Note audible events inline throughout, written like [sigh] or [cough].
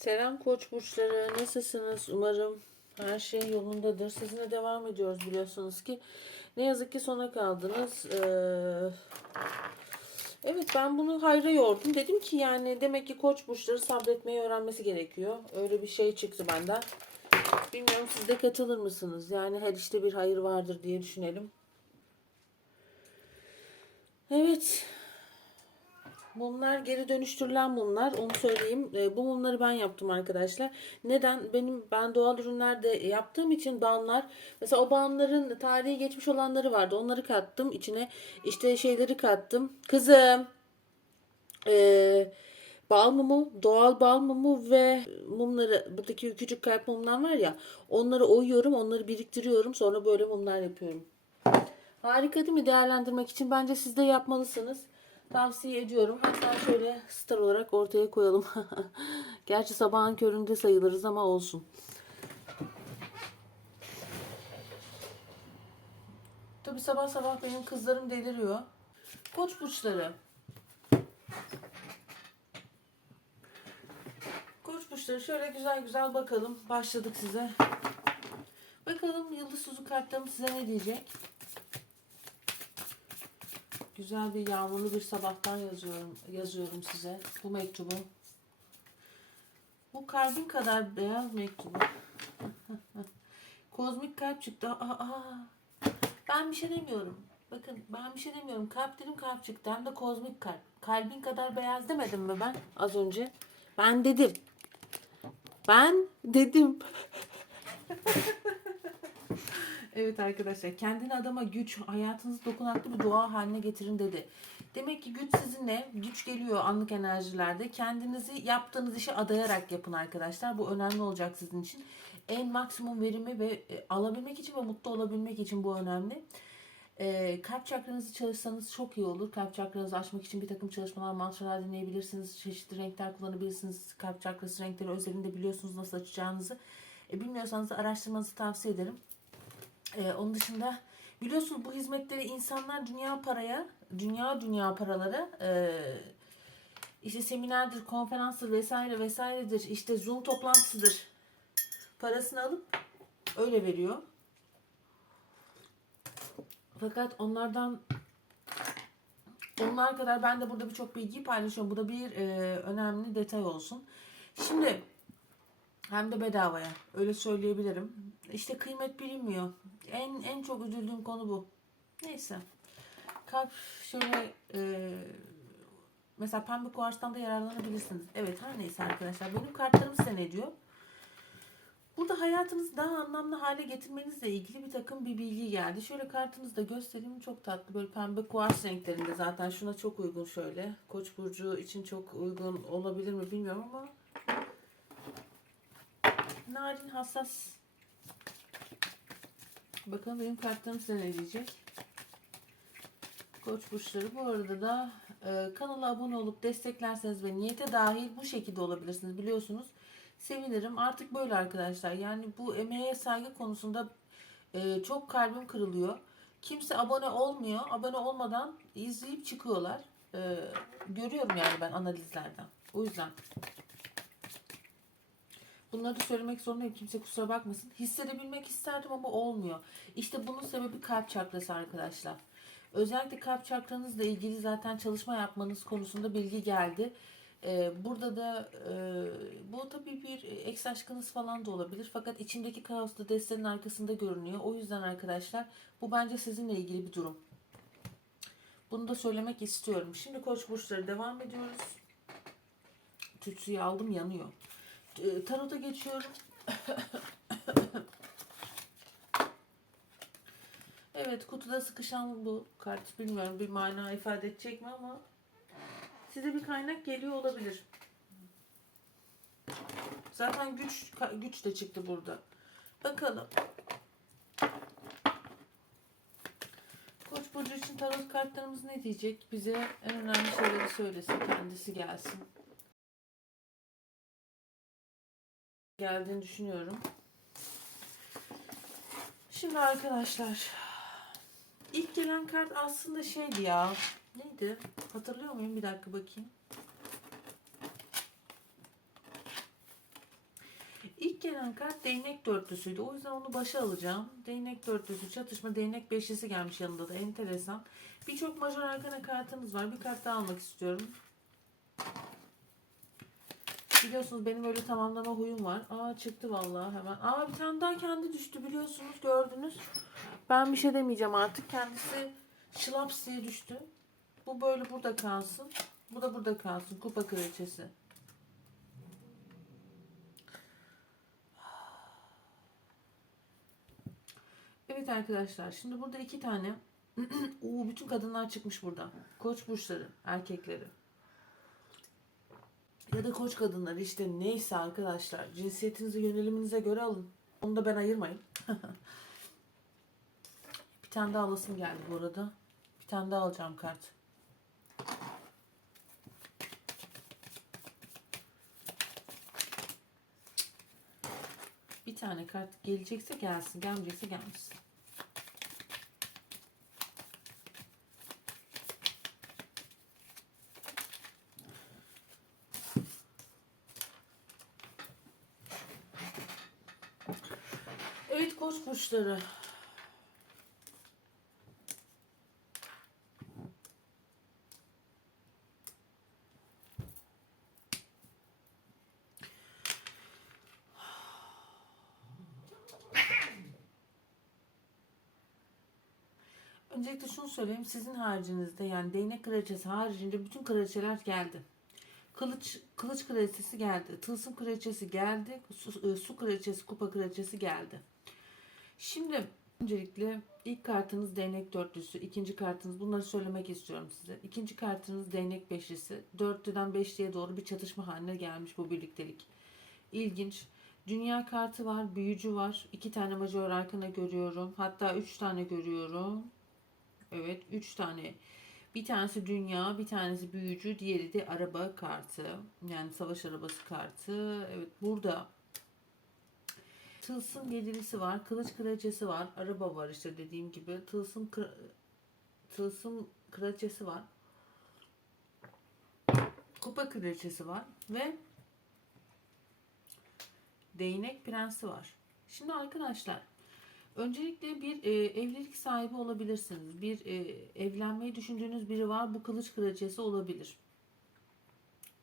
Selam koç burçları. Nasılsınız? Umarım her şey yolundadır. Sizinle devam ediyoruz biliyorsunuz ki. Ne yazık ki sona kaldınız. Ee, evet ben bunu hayra yordum. Dedim ki yani demek ki koç burçları sabretmeyi öğrenmesi gerekiyor. Öyle bir şey çıktı benden. Bilmiyorum siz de katılır mısınız? Yani her işte bir hayır vardır diye düşünelim. Evet. Mumlar geri dönüştürülen mumlar. Onu söyleyeyim. E, bu mumları ben yaptım arkadaşlar. Neden? Benim ben doğal ürünlerde yaptığım için balmlar. Mesela o balmların tarihi geçmiş olanları vardı. Onları kattım içine. İşte şeyleri kattım. Kızım. E, bal mumu, doğal bal mumu ve mumları buradaki küçük kalp mumlar var ya. Onları oyuyorum, onları biriktiriyorum. Sonra böyle mumlar yapıyorum. Harika değil mi? Değerlendirmek için bence siz de yapmalısınız. Tavsiye ediyorum. Hatta şöyle star olarak ortaya koyalım. [laughs] Gerçi sabahın köründe sayılırız ama olsun. Tabi sabah sabah benim kızlarım deliriyor. Koç burçları. Koç burçları şöyle güzel güzel bakalım. Başladık size. Bakalım Yıldız Suzu kartlarım size ne diyecek? Güzel bir yağmurlu bir sabahtan yazıyorum yazıyorum size bu mektubu. Bu kalbin kadar beyaz mektubu. [laughs] Kozmik kalp çıktı. Aa, aa. Ben bir şey demiyorum. Bakın ben bir şey demiyorum. Kalp dedim kalp çıktı. Hem de kozmik kalp. Kalbin kadar beyaz demedim mi ben az önce? Ben dedim. Ben dedim. [laughs] Evet arkadaşlar kendini adama güç, hayatınızı dokunaklı bir doğa haline getirin dedi. Demek ki güç sizinle, güç geliyor anlık enerjilerde. Kendinizi yaptığınız işe adayarak yapın arkadaşlar. Bu önemli olacak sizin için. En maksimum verimi ve e, alabilmek için ve mutlu olabilmek için bu önemli. E, kalp çakranızı çalışsanız çok iyi olur. Kalp çakranızı açmak için bir takım çalışmalar, mantralar dinleyebilirsiniz. Çeşitli renkler kullanabilirsiniz. Kalp çakrası renkleri özelinde biliyorsunuz nasıl açacağınızı. E, bilmiyorsanız araştırmanızı tavsiye ederim. Ee, onun dışında biliyorsunuz bu hizmetleri insanlar dünya paraya, dünya dünya paralara e, işte seminerdir, konferanstır vesaire vesairedir, işte Zoom toplantısıdır parasını alıp öyle veriyor. Fakat onlardan onlar kadar ben de burada birçok bilgiyi paylaşıyorum. Bu da bir e, önemli detay olsun. Şimdi hem de bedavaya. Öyle söyleyebilirim. İşte kıymet bilinmiyor. En en çok üzüldüğüm konu bu. Neyse. Kalp şöyle e, mesela pembe kuarstan da yararlanabilirsiniz. Evet her neyse arkadaşlar. Benim kartlarım size diyor? Burada hayatınızı daha anlamlı hale getirmenizle ilgili bir takım bir bilgi geldi. Şöyle kartınızı da göstereyim. Çok tatlı. Böyle pembe kuars renklerinde zaten. Şuna çok uygun şöyle. Koç burcu için çok uygun olabilir mi bilmiyorum ama narin hassas. Bakalım benim kartlarım size ne diyecek. Koç burçları. Bu arada da e, kanala abone olup desteklerseniz ve niyete dahil bu şekilde olabilirsiniz biliyorsunuz. Sevinirim. Artık böyle arkadaşlar. Yani bu emeğe saygı konusunda e, çok kalbim kırılıyor. Kimse abone olmuyor. Abone olmadan izleyip çıkıyorlar. E, görüyorum yani ben analizlerden. O yüzden. Bunları da söylemek zorundayım. Kimse kusura bakmasın. Hissedebilmek isterdim ama olmuyor. İşte bunun sebebi kalp çakrası arkadaşlar. Özellikle kalp çakranızla ilgili zaten çalışma yapmanız konusunda bilgi geldi. Ee, burada da e, bu tabii bir eks aşkınız falan da olabilir. Fakat içindeki kaos da destenin arkasında görünüyor. O yüzden arkadaşlar bu bence sizinle ilgili bir durum. Bunu da söylemek istiyorum. Şimdi koç burçları devam ediyoruz. Tütsüyü aldım yanıyor. E, tarota geçiyorum. evet kutuda sıkışan bu kart bilmiyorum bir mana ifade edecek mi ama size bir kaynak geliyor olabilir. Zaten güç güç de çıktı burada. Bakalım. Koç burcu için tarot kartlarımız ne diyecek? Bize en önemli şeyleri söylesin. Kendisi gelsin. Geldiğini düşünüyorum. Şimdi arkadaşlar ilk gelen kart aslında şeydi ya. Neydi? Hatırlıyor muyum? Bir dakika bakayım. İlk gelen kart değnek dörtlüsüydü. O yüzden onu başa alacağım. Değnek dörtlüsü çatışma değnek beşlisi gelmiş yanında da enteresan. Birçok majör arkana kartımız var. Bir kart daha almak istiyorum. Biliyorsunuz benim öyle tamamlama huyum var. Aa çıktı vallahi hemen. Aa bir tane daha kendi düştü biliyorsunuz gördünüz. Ben bir şey demeyeceğim artık. Kendisi şılaps diye düştü. Bu böyle burada kalsın. Bu da burada kalsın. Kupa kraliçesi. Evet arkadaşlar şimdi burada iki tane [clears throat] Oo, bütün kadınlar çıkmış burada. Koç burçları, erkekleri. Ya da koç kadınları işte neyse arkadaşlar. Cinsiyetinizi yöneliminize göre alın. Onu da ben ayırmayın. [laughs] bir tane daha alasım geldi bu arada. Bir tane daha alacağım kart. Bir tane kart gelecekse gelsin, gelmeyecekse gelmesin. Evet koç burçları. Öncelikle şunu söyleyeyim. Sizin haricinizde yani değnek kraliçesi haricinde bütün kraliçeler geldi. Kılıç kılıç kraliçesi geldi. Tılsım kraliçesi geldi. Su, e, su kraliçesi, kupa kraliçesi geldi. Şimdi öncelikle ilk kartınız değnek dörtlüsü, ikinci kartınız bunları söylemek istiyorum size. İkinci kartınız değnek beşlisi. Dörtlüden beşliye doğru bir çatışma haline gelmiş bu birliktelik. İlginç. Dünya kartı var, büyücü var. iki tane major arkana görüyorum. Hatta üç tane görüyorum. Evet, üç tane. Bir tanesi dünya, bir tanesi büyücü, diğeri de araba kartı. Yani savaş arabası kartı. Evet, burada Tılsım yedilisi var, kılıç kraliçesi var, araba var işte dediğim gibi. Tılsım tılsım kraliçesi var. Kupa kraliçesi var ve değnek prensi var. Şimdi arkadaşlar öncelikle bir e, evlilik sahibi olabilirsiniz. Bir e, evlenmeyi düşündüğünüz biri var. Bu kılıç kraliçesi olabilir.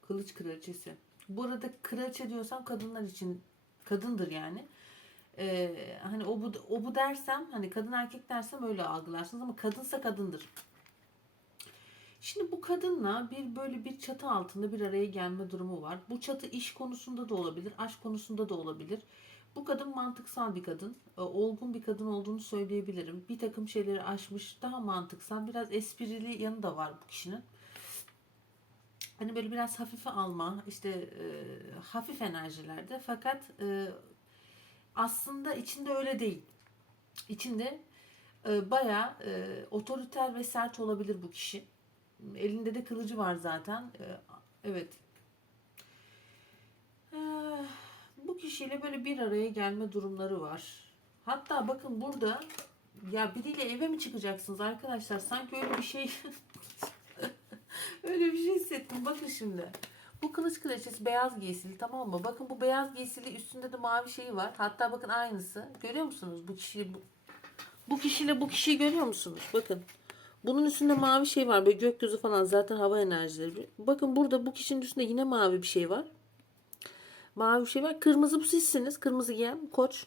Kılıç kraliçesi. Bu arada kraliçe diyorsam kadınlar için kadındır yani. Ee, hani o bu o bu dersem hani kadın erkek dersem öyle algılarsınız ama kadınsa kadındır. Şimdi bu kadınla bir böyle bir çatı altında bir araya gelme durumu var. Bu çatı iş konusunda da olabilir, aşk konusunda da olabilir. Bu kadın mantıksal bir kadın, e, olgun bir kadın olduğunu söyleyebilirim. Bir takım şeyleri aşmış, daha mantıksal, biraz esprili yanı da var bu kişinin. Hani böyle biraz hafife alma, işte e, hafif enerjilerde fakat e, aslında içinde öyle değil. İçinde e, bayağı e, otoriter ve sert olabilir bu kişi. Elinde de kılıcı var zaten. E, evet. E, bu kişiyle böyle bir araya gelme durumları var. Hatta bakın burada ya biriyle eve mi çıkacaksınız arkadaşlar? Sanki öyle bir şey [laughs] öyle bir şey hissettim. Bakın şimdi. Bu kılıç kraliçesi beyaz giysili tamam mı? Bakın bu beyaz giysili üstünde de mavi şeyi var. Hatta bakın aynısı. Görüyor musunuz? Bu kişiyi bu, bu kişiyle bu kişiyi görüyor musunuz? Bakın. Bunun üstünde mavi şey var. Böyle gökyüzü falan zaten hava enerjileri. Bakın burada bu kişinin üstünde yine mavi bir şey var. Mavi bir şey var. Kırmızı bu sizsiniz. Kırmızı giyen koç.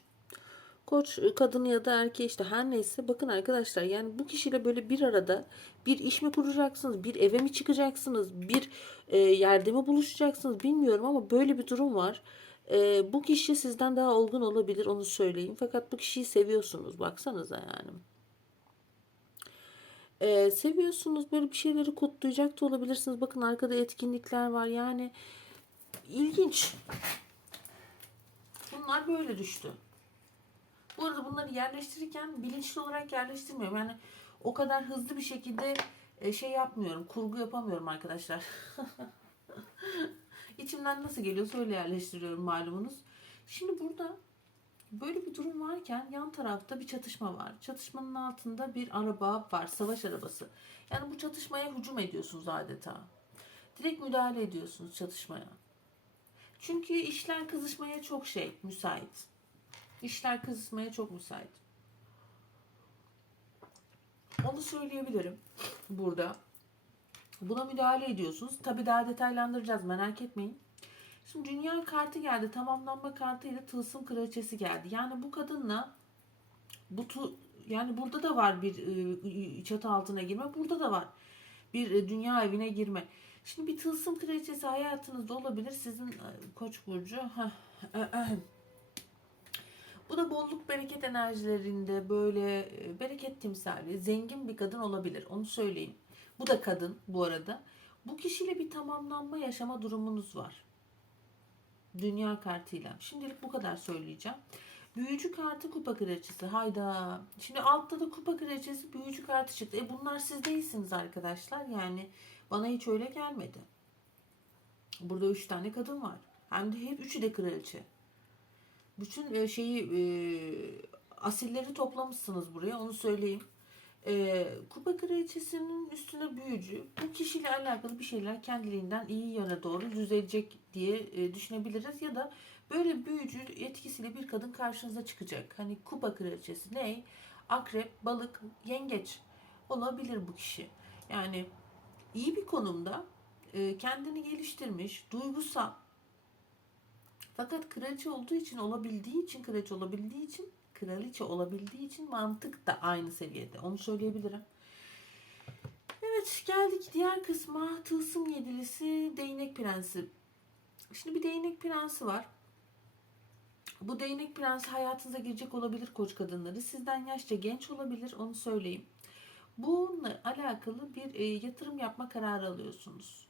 Koç kadın ya da erkeği işte her neyse bakın arkadaşlar yani bu kişiyle böyle bir arada bir iş mi kuracaksınız bir eve mi çıkacaksınız bir e, yerde mi buluşacaksınız bilmiyorum ama böyle bir durum var. E, bu kişi sizden daha olgun olabilir onu söyleyeyim fakat bu kişiyi seviyorsunuz baksanıza yani. E, seviyorsunuz böyle bir şeyleri kutlayacak da olabilirsiniz bakın arkada etkinlikler var yani ilginç. Bunlar böyle düştü. Bu arada bunları yerleştirirken bilinçli olarak yerleştirmiyorum. Yani o kadar hızlı bir şekilde e, şey yapmıyorum. Kurgu yapamıyorum arkadaşlar. [laughs] İçimden nasıl geliyorsa öyle yerleştiriyorum malumunuz. Şimdi burada böyle bir durum varken yan tarafta bir çatışma var. Çatışmanın altında bir araba var. Savaş arabası. Yani bu çatışmaya hücum ediyorsunuz adeta. Direkt müdahale ediyorsunuz çatışmaya. Çünkü işler kızışmaya çok şey müsait. İşler kızışmaya çok müsait. Onu söyleyebilirim burada. Buna müdahale ediyorsunuz. Tabii daha detaylandıracağız merak etmeyin. Şimdi dünya kartı geldi. Tamamlanma kartıyla tılsım kraliçesi geldi. Yani bu kadınla bu tu, yani burada da var bir e, çatı altına girme. Burada da var bir e, dünya evine girme. Şimdi bir tılsım kraliçesi hayatınızda olabilir. Sizin e, koç burcu. Heh, Bu da bolluk bereket enerjilerinde böyle e, bereket timsali, zengin bir kadın olabilir. Onu söyleyeyim. Bu da kadın bu arada. Bu kişiyle bir tamamlanma yaşama durumunuz var. Dünya kartıyla. Şimdilik bu kadar söyleyeceğim. Büyücü kartı kupa kraliçesi. Hayda. Şimdi altta da kupa kraliçesi büyücü kartı çıktı. E bunlar siz değilsiniz arkadaşlar. Yani bana hiç öyle gelmedi. Burada üç tane kadın var. Hem de hep üçü de kraliçe. Bütün e, şeyi e, asilleri toplamışsınız buraya. Onu söyleyeyim. E, kupa kraliçesinin üstüne büyücü. Bu kişiyle alakalı bir şeyler kendiliğinden iyi yöne doğru düzelecek diye e, düşünebiliriz. Ya da böyle büyücü etkisiyle bir kadın karşınıza çıkacak. Hani kupa kraliçesi ne? Akrep, balık, yengeç olabilir bu kişi. Yani iyi bir konumda e, kendini geliştirmiş, duygusal. Fakat kraliçe olduğu için olabildiği için, kraliçe olabildiği için, kraliçe olabildiği için mantık da aynı seviyede. Onu söyleyebilirim. Evet geldik diğer kısma. Tılsım yedilisi, değnek prensi. Şimdi bir değnek prensi var. Bu değnek prensi hayatınıza girecek olabilir koç kadınları. Sizden yaşça genç olabilir onu söyleyeyim. Bununla alakalı bir e, yatırım yapma kararı alıyorsunuz.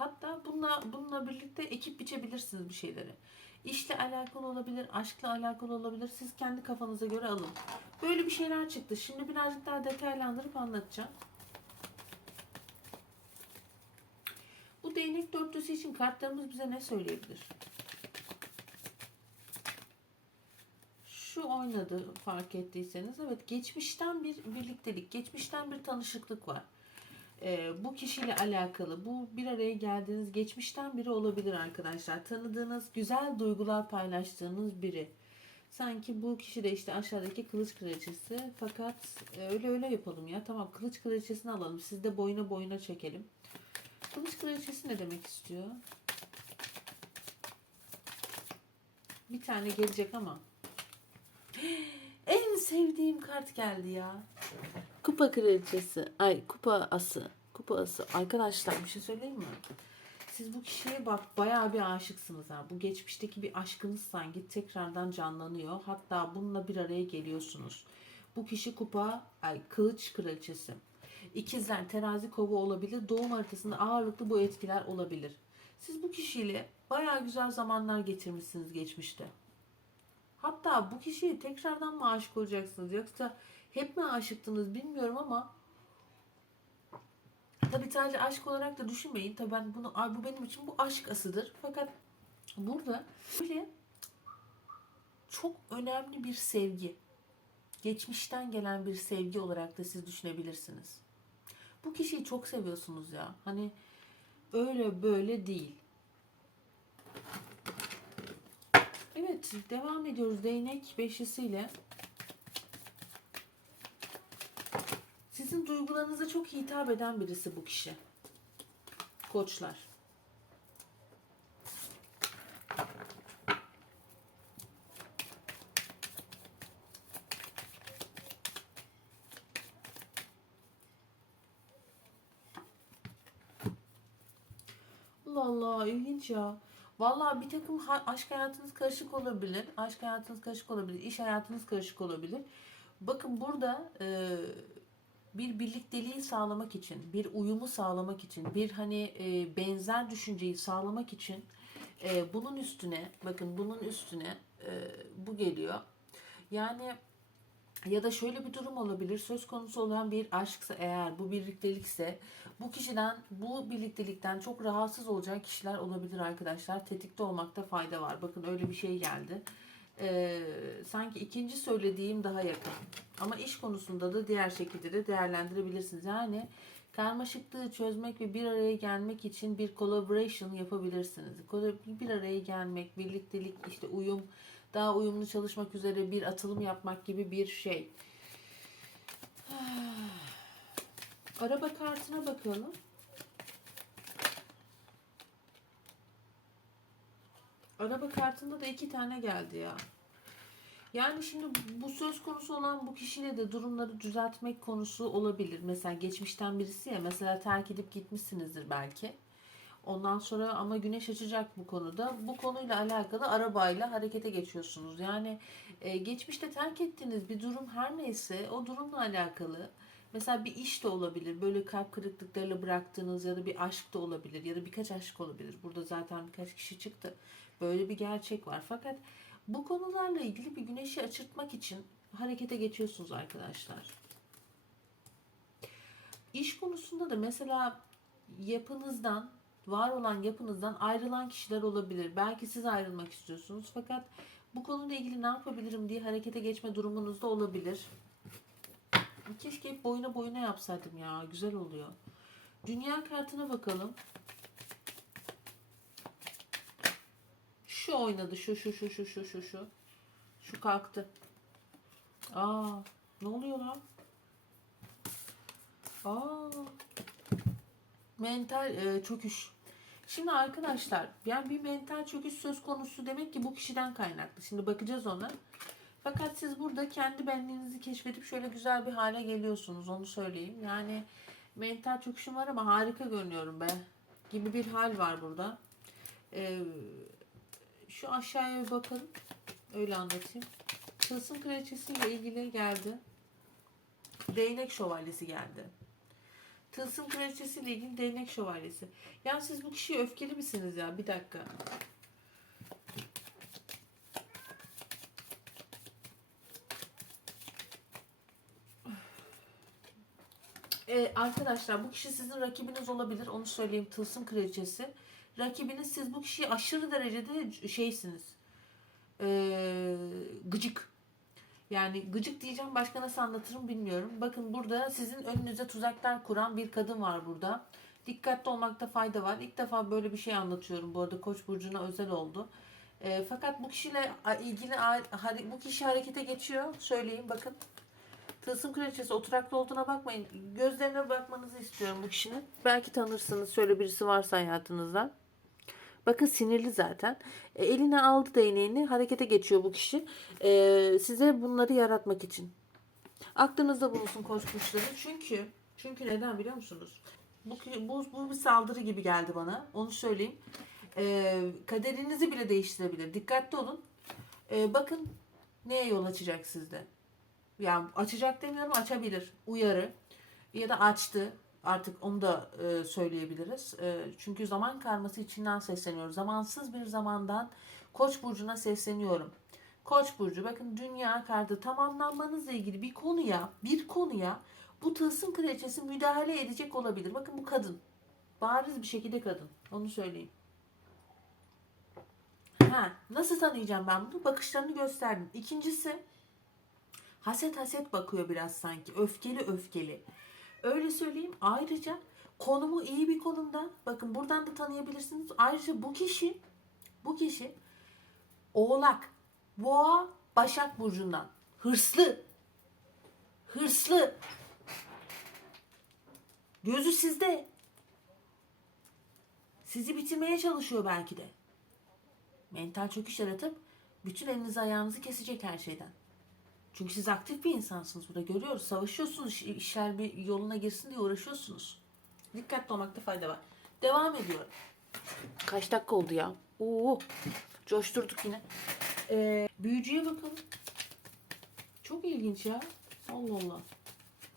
Hatta bununla, bununla birlikte ekip biçebilirsiniz bir şeyleri. İşle alakalı olabilir, aşkla alakalı olabilir. Siz kendi kafanıza göre alın. Böyle bir şeyler çıktı. Şimdi birazcık daha detaylandırıp anlatacağım. Bu değnek dörtlüsü için kartlarımız bize ne söyleyebilir? Şu oynadı fark ettiyseniz. Evet geçmişten bir birliktelik, geçmişten bir tanışıklık var. Ee, bu kişiyle alakalı, bu bir araya geldiğiniz geçmişten biri olabilir arkadaşlar. Tanıdığınız, güzel duygular paylaştığınız biri. Sanki bu kişi de işte aşağıdaki kılıç kraliçesi. Fakat e, öyle öyle yapalım ya. Tamam kılıç kraliçesini alalım. Siz de boyuna boyuna çekelim. Kılıç kraliçesi ne demek istiyor? Bir tane gelecek ama. [gasps] En sevdiğim kart geldi ya. Kupa kraliçesi. Ay kupa ası. Kupa ası. Arkadaşlar bir şey söyleyeyim mi? Siz bu kişiye bak bayağı bir aşıksınız ha. Bu geçmişteki bir aşkınız sanki tekrardan canlanıyor. Hatta bununla bir araya geliyorsunuz. Bu kişi kupa, ay kılıç kraliçesi. İkizler, terazi kova olabilir. Doğum haritasında ağırlıklı bu etkiler olabilir. Siz bu kişiyle bayağı güzel zamanlar geçirmişsiniz geçmişte. Hatta bu kişiye tekrardan mı aşık olacaksınız yoksa hep mi aşıktınız bilmiyorum ama tabi sadece aşk olarak da düşünmeyin. Tabi ben bunu "Ay, bu benim için bu aşk asıdır. Fakat burada böyle çok önemli bir sevgi. Geçmişten gelen bir sevgi olarak da siz düşünebilirsiniz. Bu kişiyi çok seviyorsunuz ya. Hani öyle böyle değil. Evet, devam ediyoruz değnek beşlisiyle. Sizin duygularınıza çok hitap eden birisi bu kişi. Koçlar. Allah Allah ilginç ya. Vallahi bir takım aşk hayatınız karışık olabilir. Aşk hayatınız karışık olabilir. iş hayatınız karışık olabilir. Bakın burada e, bir birlikteliği sağlamak için, bir uyumu sağlamak için, bir hani e, benzer düşünceyi sağlamak için e, bunun üstüne, bakın bunun üstüne e, bu geliyor. Yani ya da şöyle bir durum olabilir. Söz konusu olan bir aşksa eğer bu birliktelikse bu kişiden bu birliktelikten çok rahatsız olacak kişiler olabilir arkadaşlar. Tetikte olmakta fayda var. Bakın öyle bir şey geldi. Ee, sanki ikinci söylediğim daha yakın. Ama iş konusunda da diğer şekilde de değerlendirebilirsiniz. Yani Karmaşıklığı çözmek ve bir araya gelmek için bir collaboration yapabilirsiniz. Bir araya gelmek, birliktelik, işte uyum, daha uyumlu çalışmak üzere bir atılım yapmak gibi bir şey. [sighs] Araba kartına bakalım. Araba kartında da iki tane geldi ya. Yani şimdi bu söz konusu olan bu kişiyle de durumları düzeltmek konusu olabilir. Mesela geçmişten birisi ya mesela terk edip gitmişsinizdir belki. Ondan sonra ama güneş açacak bu konuda. Bu konuyla alakalı arabayla harekete geçiyorsunuz. Yani e, geçmişte terk ettiğiniz bir durum her neyse o durumla alakalı. Mesela bir iş de olabilir. Böyle kalp kırıklıklarıyla bıraktığınız ya da bir aşk da olabilir. Ya da birkaç aşk olabilir. Burada zaten birkaç kişi çıktı. Böyle bir gerçek var. Fakat bu konularla ilgili bir güneşi açırtmak için harekete geçiyorsunuz arkadaşlar. İş konusunda da mesela yapınızdan, var olan yapınızdan ayrılan kişiler olabilir. Belki siz ayrılmak istiyorsunuz fakat bu konuyla ilgili ne yapabilirim diye harekete geçme durumunuz da olabilir. Keşke hep boyuna boyuna yapsaydım ya. Güzel oluyor. Dünya kartına bakalım. Şu oynadı. Şu şu şu şu şu şu şu. Şu kalktı. Aa, ne oluyor lan? Aa. Mental e, çöküş. Şimdi arkadaşlar yani bir mental çöküş söz konusu demek ki bu kişiden kaynaklı. Şimdi bakacağız ona. Fakat siz burada kendi benliğinizi keşfedip şöyle güzel bir hale geliyorsunuz onu söyleyeyim. Yani mental çöküşüm var ama harika görünüyorum be gibi bir hal var burada. Ee, şu aşağıya bir bakın. Öyle anlatayım. Tılsım kraliçesiyle ilgili geldi. Değnek şövalyesi geldi. Tılsım kraliçesiyle ilgili değnek şövalyesi. Ya siz bu kişiye öfkeli misiniz ya? Bir dakika. Ee, arkadaşlar bu kişi sizin rakibiniz olabilir. Onu söyleyeyim. Tılsım kraliçesi. Rakibiniz siz bu kişiye aşırı derecede şeysiniz. Ee, gıcık. Yani gıcık diyeceğim başka nasıl anlatırım bilmiyorum. Bakın burada sizin önünüze tuzaklar kuran bir kadın var burada. Dikkatli olmakta fayda var. İlk defa böyle bir şey anlatıyorum. Bu arada Koç burcuna özel oldu. Ee, fakat bu kişiyle ilgili bu kişi harekete geçiyor. Söyleyeyim bakın. Tılsım kraliçesi oturaklı olduğuna bakmayın. Gözlerine bakmanızı istiyorum bu kişinin. Belki tanırsınız. Şöyle birisi varsa hayatınızda. Bakın sinirli zaten. E, eline aldı değneğini harekete geçiyor bu kişi. E, size bunları yaratmak için. Aklınızda bulunsun koç burçları. Çünkü çünkü neden biliyor musunuz? Bu, bu, bu bir saldırı gibi geldi bana. Onu söyleyeyim. E, kaderinizi bile değiştirebilir. Dikkatli olun. E, bakın neye yol açacak sizde. Yani açacak demiyorum açabilir. Uyarı ya da açtı. Artık onu da e, söyleyebiliriz. E, çünkü zaman karması içinden sesleniyorum. Zamansız bir zamandan Koç burcuna sesleniyorum. Koç burcu bakın dünya kartı tamamlanmanızla ilgili bir konuya, bir konuya bu tılsım kraliçesi müdahale edecek olabilir. Bakın bu kadın. Bariz bir şekilde kadın. Onu söyleyeyim. Ha, nasıl tanıyacağım ben bunu? Bakışlarını gösterdim. İkincisi haset haset bakıyor biraz sanki. Öfkeli öfkeli. Öyle söyleyeyim. Ayrıca konumu iyi bir konumda. Bakın buradan da tanıyabilirsiniz. Ayrıca bu kişi bu kişi Oğlak, Boğa, Başak burcundan. Hırslı. Hırslı. Gözü sizde. Sizi bitirmeye çalışıyor belki de. Mental çöküş yaratıp bütün elinizi ayağınızı kesecek her şeyden. Çünkü siz aktif bir insansınız burada görüyoruz. Savaşıyorsunuz işler bir yoluna girsin diye uğraşıyorsunuz. Dikkatli olmakta fayda var. Devam ediyorum. Kaç dakika oldu ya? Oo, coşturduk yine. Ee, büyücüye bakalım. Çok ilginç ya. Allah Allah.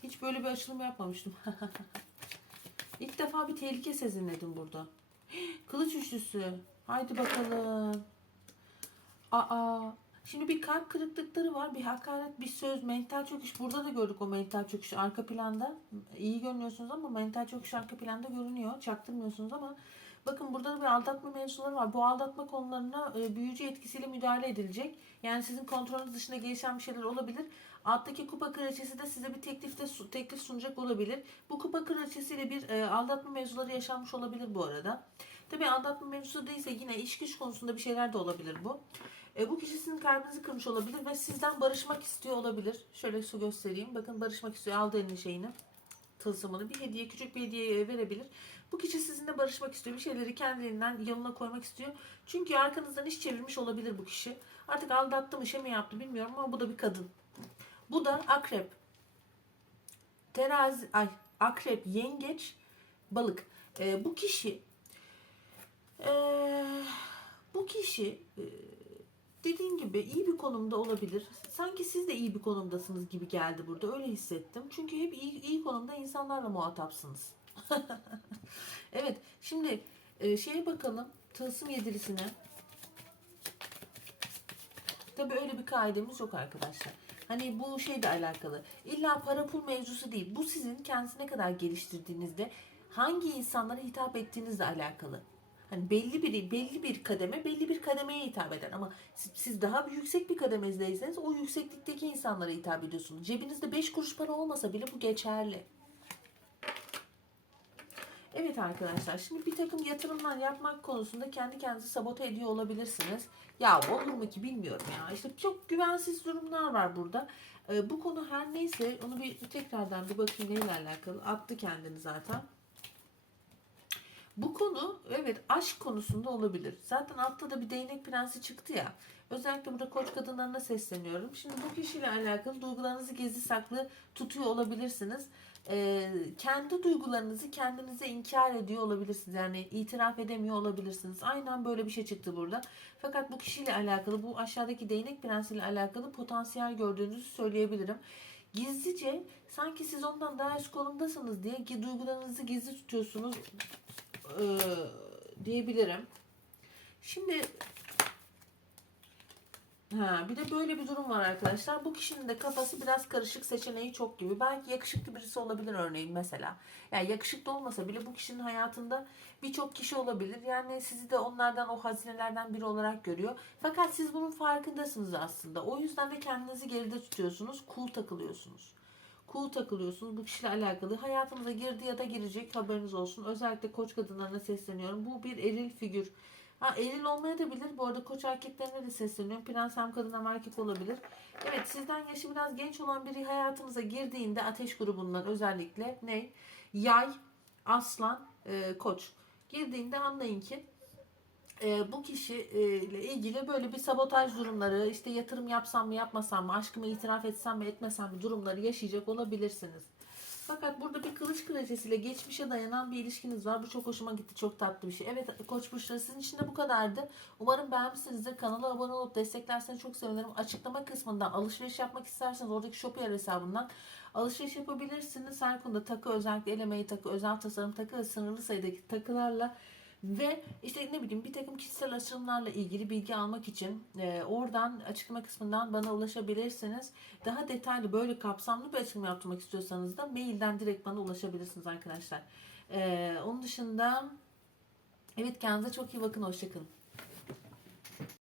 Hiç böyle bir açılım yapmamıştım. [laughs] İlk defa bir tehlike sezinledim burada. [gasps] Kılıç üçlüsü. Haydi bakalım. Aa, Şimdi bir kalp kırıklıkları var. Bir hakaret, bir söz, mental çöküş. Burada da gördük o mental çöküşü arka planda. İyi görünüyorsunuz ama mental çöküş arka planda görünüyor. Çaktırmıyorsunuz ama Bakın burada da bir aldatma mevzuları var. Bu aldatma konularına e, büyücü etkisiyle müdahale edilecek. Yani sizin kontrolünüz dışında gelişen bir şeyler olabilir. Alttaki kupa kraliçesi de size bir teklifte teklif sunacak olabilir. Bu kupa kraliçesiyle bir e, aldatma mevzuları yaşanmış olabilir bu arada. Tabii aldatma mevzusu değilse yine iş güç konusunda bir şeyler de olabilir bu. E, bu kişi sizin kalbinizi kırmış olabilir ve sizden barışmak istiyor olabilir. Şöyle su göstereyim. Bakın barışmak istiyor. Aldı elini şeyini. Tılsımını. Bir hediye, küçük bir hediye verebilir. Bu kişi sizinle barışmak istiyor. Bir şeyleri kendiliğinden yoluna koymak istiyor. Çünkü arkanızdan iş çevirmiş olabilir bu kişi. Artık aldattı mı şey mi yaptı bilmiyorum ama bu da bir kadın. Bu da akrep. Terazi, ay akrep, yengeç, balık. E, bu kişi e, bu kişi e, dediğim gibi iyi bir konumda olabilir. Sanki siz de iyi bir konumdasınız gibi geldi burada. Öyle hissettim. Çünkü hep iyi, iyi konumda insanlarla muhatapsınız. [laughs] evet. Şimdi e, şeye bakalım. Tılsım yedilisine. Tabii öyle bir kaidemiz yok arkadaşlar. Hani bu şeyle alakalı. İlla para pul mevzusu değil. Bu sizin kendinizi ne kadar geliştirdiğinizde hangi insanlara hitap ettiğinizle alakalı. Hani belli bir belli bir kademe belli bir kademeye hitap eder ama siz, siz daha yüksek bir kademedeyseniz o yükseklikteki insanlara hitap ediyorsunuz. Cebinizde 5 kuruş para olmasa bile bu geçerli. Evet arkadaşlar şimdi bir takım yatırımlar yapmak konusunda kendi kendinizi sabote ediyor olabilirsiniz. Ya olur mu ki bilmiyorum ya. İşte çok güvensiz durumlar var burada. Ee, bu konu her neyse onu bir tekrardan bir bakayım neyle alakalı. Attı kendini zaten. Bu konu evet aşk konusunda olabilir. Zaten altta da bir değnek prensi çıktı ya. Özellikle burada koç kadınlarına sesleniyorum. Şimdi bu kişiyle alakalı duygularınızı gizli saklı tutuyor olabilirsiniz. Ee, kendi duygularınızı kendinize inkar ediyor olabilirsiniz. Yani itiraf edemiyor olabilirsiniz. Aynen böyle bir şey çıktı burada. Fakat bu kişiyle alakalı bu aşağıdaki değnek prensiyle alakalı potansiyel gördüğünüzü söyleyebilirim. Gizlice sanki siz ondan daha üst konumdasınız diye ki duygularınızı gizli tutuyorsunuz e, diyebilirim. Şimdi Ha, bir de böyle bir durum var arkadaşlar. Bu kişinin de kafası biraz karışık seçeneği çok gibi. Belki yakışıklı birisi olabilir örneğin mesela. Yani yakışıklı olmasa bile bu kişinin hayatında birçok kişi olabilir. Yani sizi de onlardan o hazinelerden biri olarak görüyor. Fakat siz bunun farkındasınız aslında. O yüzden de kendinizi geride tutuyorsunuz. Cool takılıyorsunuz. Cool takılıyorsunuz. Bu kişiyle alakalı. Hayatınıza girdi ya da girecek haberiniz olsun. Özellikle koç kadınlarına sesleniyorum. Bu bir eril figür. Ha eril olmayabilir. Bu arada koç erkeklerine de sesleniyorum. Prens hem kadın hem erkek olabilir. Evet sizden yaşı biraz genç olan biri hayatınıza girdiğinde ateş grubundan özellikle ne? Yay, aslan, e, koç. Girdiğinde anlayın ki e, bu kişiyle ilgili böyle bir sabotaj durumları, işte yatırım yapsam mı yapmasam mı, aşkımı itiraf etsem mi etmesem mi durumları yaşayacak olabilirsiniz. Fakat burada bir kılıç kraliçesiyle geçmişe dayanan bir ilişkiniz var. Bu çok hoşuma gitti. Çok tatlı bir şey. Evet Koç burçları sizin için de bu kadardı. Umarım beğenmişsinizdir. Kanala abone olup desteklerseniz çok sevinirim. Açıklama kısmından alışveriş yapmak isterseniz oradaki Shopier hesabından alışveriş yapabilirsiniz. Her konuda takı özellikle el emeği takı, özel tasarım takı sınırlı sayıdaki takılarla ve işte ne bileyim bir takım kişisel açılımlarla ilgili bilgi almak için e, oradan açıklama kısmından bana ulaşabilirsiniz. Daha detaylı böyle kapsamlı bir açılım yaptırmak istiyorsanız da mailden direkt bana ulaşabilirsiniz arkadaşlar. E, onun dışında evet kendinize çok iyi bakın. Hoşçakalın.